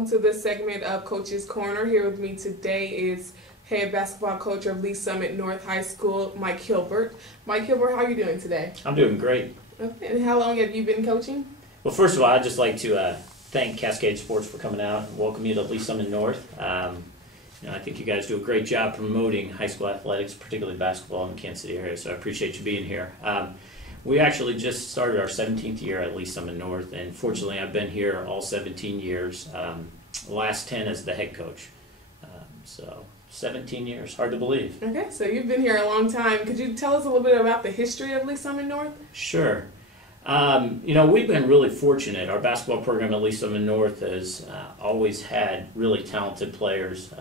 welcome to this segment of Coach's Corner. Here with me today is head basketball coach of Lee Summit North High School, Mike Hilbert. Mike Hilbert, how are you doing today? I'm doing grein. Okay. And how long have you been coaching? Well, first of all, I'd just like to thank Cascade Sports for coming out and welcome you to Lee Summit North. I think you guys do a great job promoting high school athletics, particularly basketball in the Kansas City area, so I appreciate you being here. We actually just started our 17th year at Lee Summit North, and fortunately I've been here all 17 years, the last 10 as the head coach. So 17 years, hard to believe. Okay, so you've been here a long time. Could you tell us a little bit about the history of Lee Summit North? Sure. We've been really fortunate. Our basketball program at Lee Summit North has always had really talented players,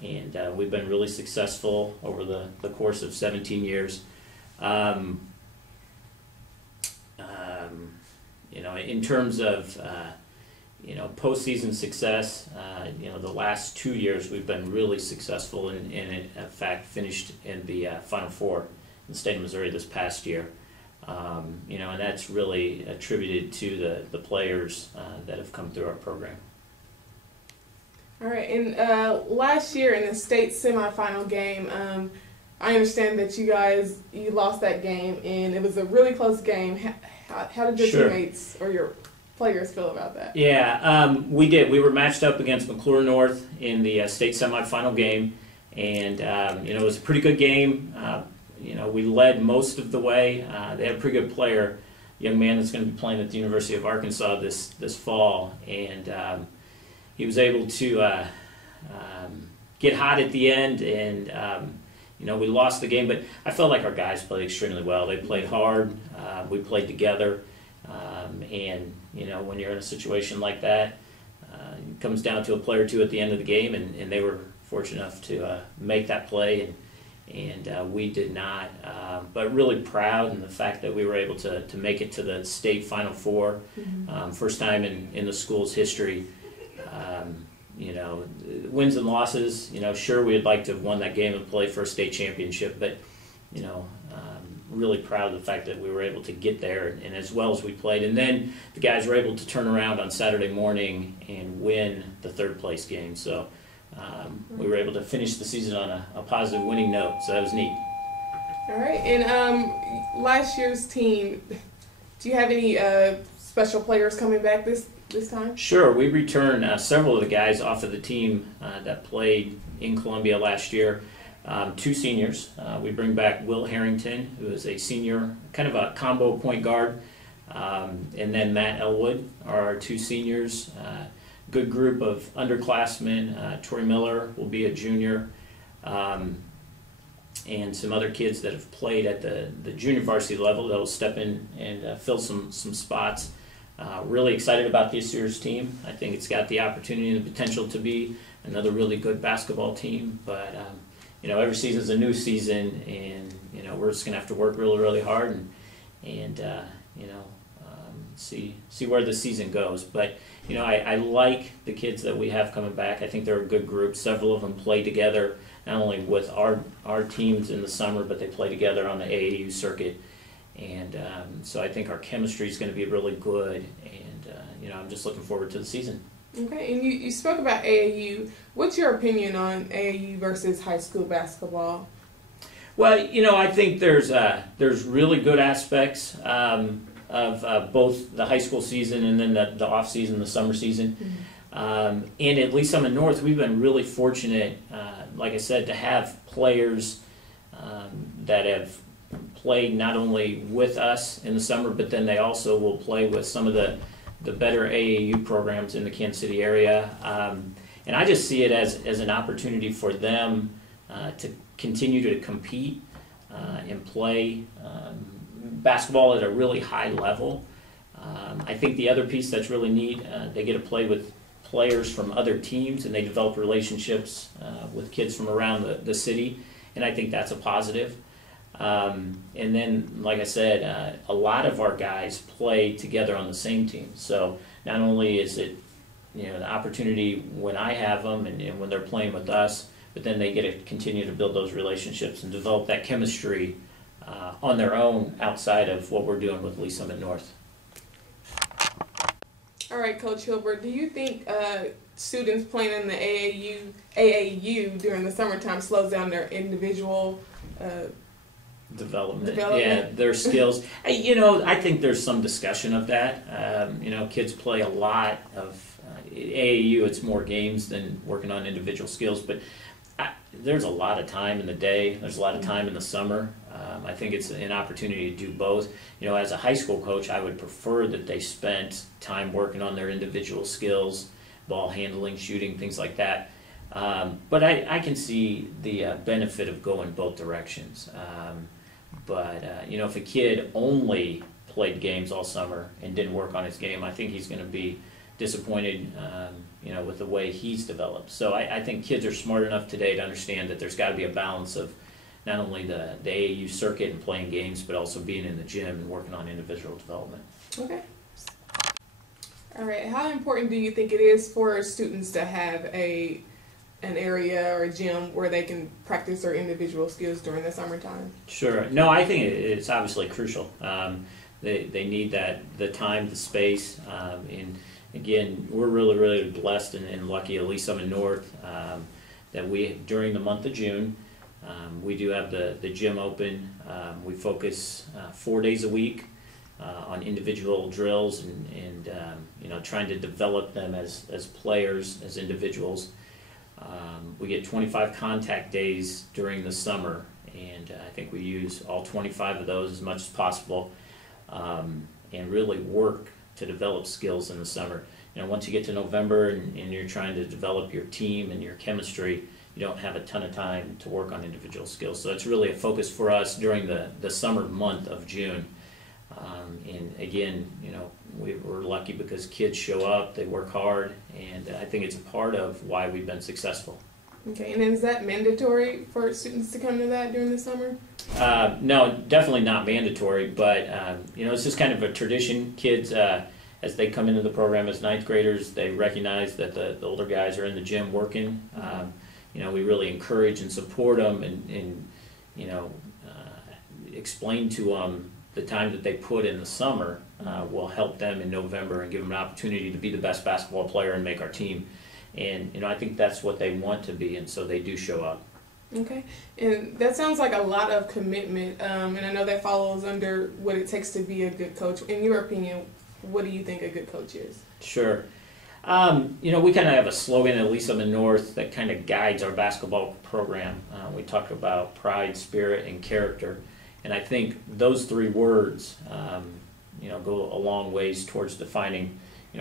and we've been really successful over the course of 17 years. In terms of postseason success, the last 2 years we've been really successful, and in fact finished in the Final Four in the state of Missouri this past year. And that's really attributed to the players that have come through our program. All right, and last year in the state semifinal game, I understand that you lost that game, and it was a really close game. How did your teammates or your players feel about that? Yeah, we did. We were matched up against McClure North in the state semifinal game, and it was a pretty good game. We led most of the way. They had a pretty good player, a young man that's going to be playing at the University of Arkansas this fall, and he was able to get hot at the end, and we lost the game, but I felt like our guys played extremely well. They played hard. We played together, and when you're in a situation like that, it comes down to a play or two at the end of the game, and they were fortunate enough to make that play, and we did not. But really proud in the fact that we were able to make it to the state Final Four, first time in the school's history. Wins and losses, sure we would like to have won that game and play for a state championship, but, really proud of the fact that we were able to get there and as well as we played. And then the guys were able to turn around on Saturday morning and win the third place game. So we were able to finish the season on a positive winning note, so that was neat. All right, and last year's team, do you have any special players coming back this time? Sure, we returned several of the guys off of the team that played in Columbia last year. 2 seniors. We bring back Will Harrington, who is a senior, kind of a combo point guard, and then Matt Elwood are our 2 seniors. Good group of underclassmen. Tori Miller will be a junior, and some other kids that have played at the junior varsity level that will step in and fill some spots. Really excited about this year's team. I think it's got the opportunity and the potential to be another really good basketball team. But every season is a new season, and we're just going to have to work really, really hard and see where the season goes. But I like the kids that we have coming back. I think they're a good group. Several of them play together, not only with our teams in the summer, but they play together on the AAU circuit. And so I think our chemistry is going to be really good, and I'm just looking forward to the season. Okay, and you spoke about AAU. What's your opinion on AAU versus high school basketball? Well, I think there's really good aspects of both the high school season and then the off season, the summer season. And at Lee Summit North, we've been really fortunate, like I said, to have players that have played not only with us in the summer, but then they also will play with some of the better AAU programs in the Kansas City area. And I just see it as an opportunity for them to continue to compete and play basketball at a really high level. I think the other piece that's really neat, they get to play with players from other teams, and they develop relationships with kids from around the city, and I think that's a positive. And then, like I said, a lot of our guys play together on the same team. So not only is it the opportunity when I have them and when they're playing with us, but then they get to continue to build those relationships and develop that chemistry on their own outside of what we're doing with Lee Summit North. All right, Coach Hilbert, do you think students playing in the AAU during the summertime slows down their individual development? Yeah, their skills. I think there's some discussion of that. Kids play a lot of AAU. It's more games than working on individual skills, but there's a lot of time in the day. There's a lot of time in the summer. I think it's an opportunity to do both. As a high school coach, I would prefer that they spent time working on their individual skills, ball handling, shooting, things like that. But I can see the benefit of going both directions. If a kid only played games all summer and didn't work on his game, I think he's going to be disappointed, with the way he's developed. So I think kids are smart enough today to understand that there's got to be a balance of not only the AAU circuit and playing games, but also being in the gym and working on individual development. Okay. All right. How important do you think it is for students to have an area or a gym where they can practice their individual skills during the summertime? Sure. No, I think it's obviously crucial. They need the time, the space, and again, we're really, really blessed and lucky, at least I'm in North, that we, during the month of June, we do have the gym open. We focus 4 days a week on individual drills and trying to develop them as players, as individuals. We get 25 contact days during the summer, and I think we use all 25 of those as much as possible, and really work to develop skills in the summer. Once you get to November and you're trying to develop your team and your chemistry, you don't have a ton of time to work on individual skills. So it's really a focus for us during the summer month of June. And again, we're lucky because kids show up, they work hard, and I think it's a part of why we've been successful. Okay, and is that mandatory for students to come to that during the summer? No, definitely not mandatory, but it's just kind of a tradition. Kids, as they come into the program as ninth graders, they recognize that the older guys are in the gym working. We really encourage and support them and explain to them the time that they put in the summer will help them in November and give them an opportunity to be the best basketball player and make our team. And I think that's what they want to be, and so they do show up. Okay, and that sounds like a lot of commitment, and I know that follows under what it takes to be a good coach. In your opinion, what do you think a good coach is? Sure. We kind of have a slogan, at least on the North, that kind of guides our basketball program. We talk about pride, spirit, and character, and I think those three words, go a long ways towards defining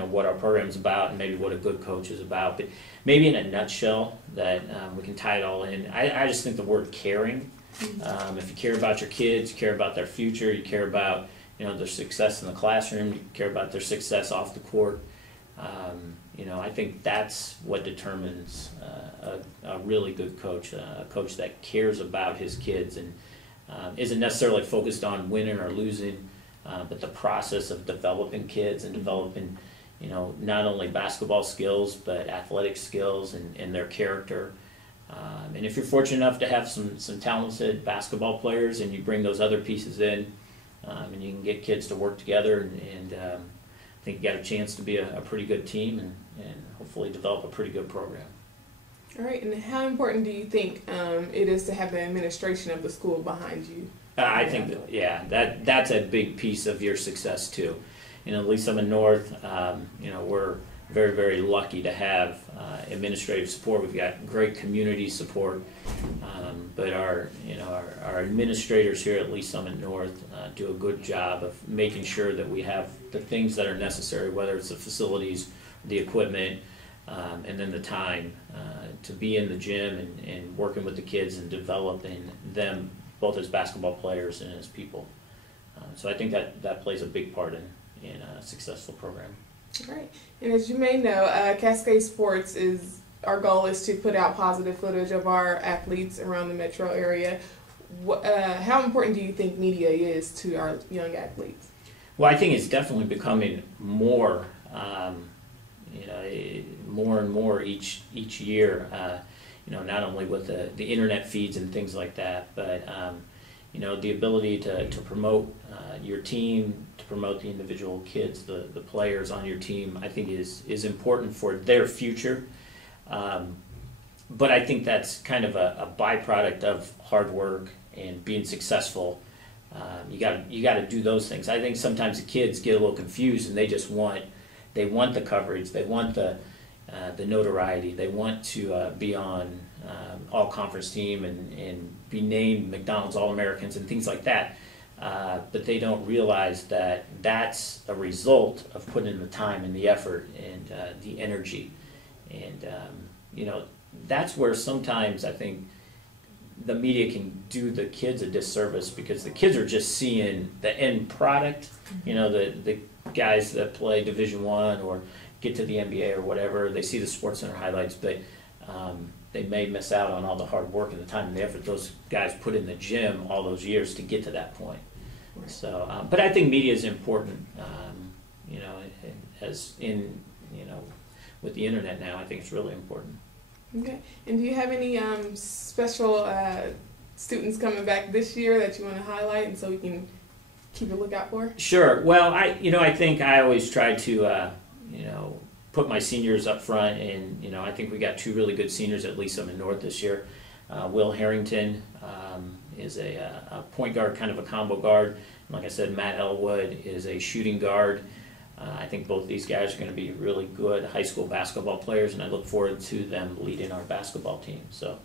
what our program is about and maybe what a good coach is about. But maybe in a nutshell that we can tie it all in, I just think the word caring. If you care about your kids, you care about their future, you care about their success in the classroom, you care about their success off the court, I think that's what determines a really good coach, a coach that cares about his kids and isn't necessarily focused on winning or losing, but the process of developing kids and developing not only basketball skills, but athletic skills and their character. And if you're fortunate enough to have some talented basketball players and you bring those other pieces in, and you can get kids to work together, and I think you got a chance to be a pretty good team and hopefully develop a pretty good program. All right, and how important do you think it is to have the administration of the school behind you? I think that's a big piece of your success too. At least I'm in North, we're very, very lucky to have administrative support. We've got great community support, but our administrators here at least I'm in North do a good job of making sure that we have the things that are necessary, whether it's the facilities, the equipment, and then the time to be in the gym and working with the kids and developing them both as basketball players and as people. So I think that plays a big part in a successful program. All right. And as you may know, Cascade Sports our goal is to put out positive footage of our athletes around the metro area. How important do you think media is to our young athletes? Well, I think it's definitely becoming more, more and more each year. Not only with the internet feeds and things like that, but the ability to promote your team, to promote the individual kids, the players on your team, I think is important for their future. But I think that's kind of a byproduct of hard work and being successful. You got to do those things. I think sometimes the kids get a little confused and they just want the coverage, they want the notoriety, they want to be on all conference team and be named McDonald's All-Americans and things like that. But they don't realize that that's a result of putting in the time and the effort and the energy. And, that's where sometimes I think the media can do the kids a disservice, because the kids are just seeing the end product, the guys that play Division I or get to the NBA or whatever. They see the SportsCenter highlights, but they may miss out on all the hard work and the time and the effort those guys put in the gym all those years to get to that point. So, but I think media is important, as in, with the internet now, I think it's really important. Okay. And do you have any special students coming back this year that you want to highlight, and so we can keep a lookout for? Sure. Well, I think I always try to, put my seniors up front, and, I think we got two really good seniors at Lee Summit North this year. Will Harrington is a point guard, kind of a combo guard. Like I said, Matt Elwood is a shooting guard. I think both these guys are going to be really good high school basketball players, and I look forward to them leading our basketball team. So.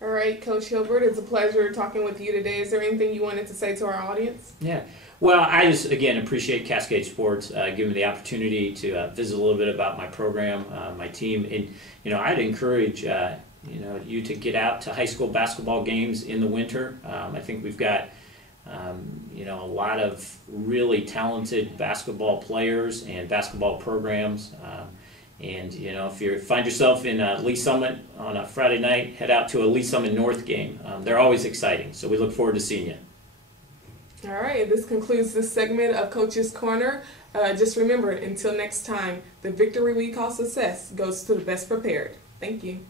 All right, Coach Hilbert, it's a pleasure talking with you today. Is there anything you wanted to say to our audience? Yeah. Well, I just, again, appreciate Cascade Sports giving me the opportunity to visit a little bit about my program, my team. And, I'd encourage, you to get out to high school basketball games in the winter. I think we've got, a lot of really talented basketball players and basketball programs. And, if you find yourself in Lee Summit on a Friday night, head out to a Lee Summit North game. They're always exciting, so we look forward to seeing you. All right, this concludes this segment of Coach's Corner. Just remember, until next time, the victory we call success goes to the best prepared. Thank you.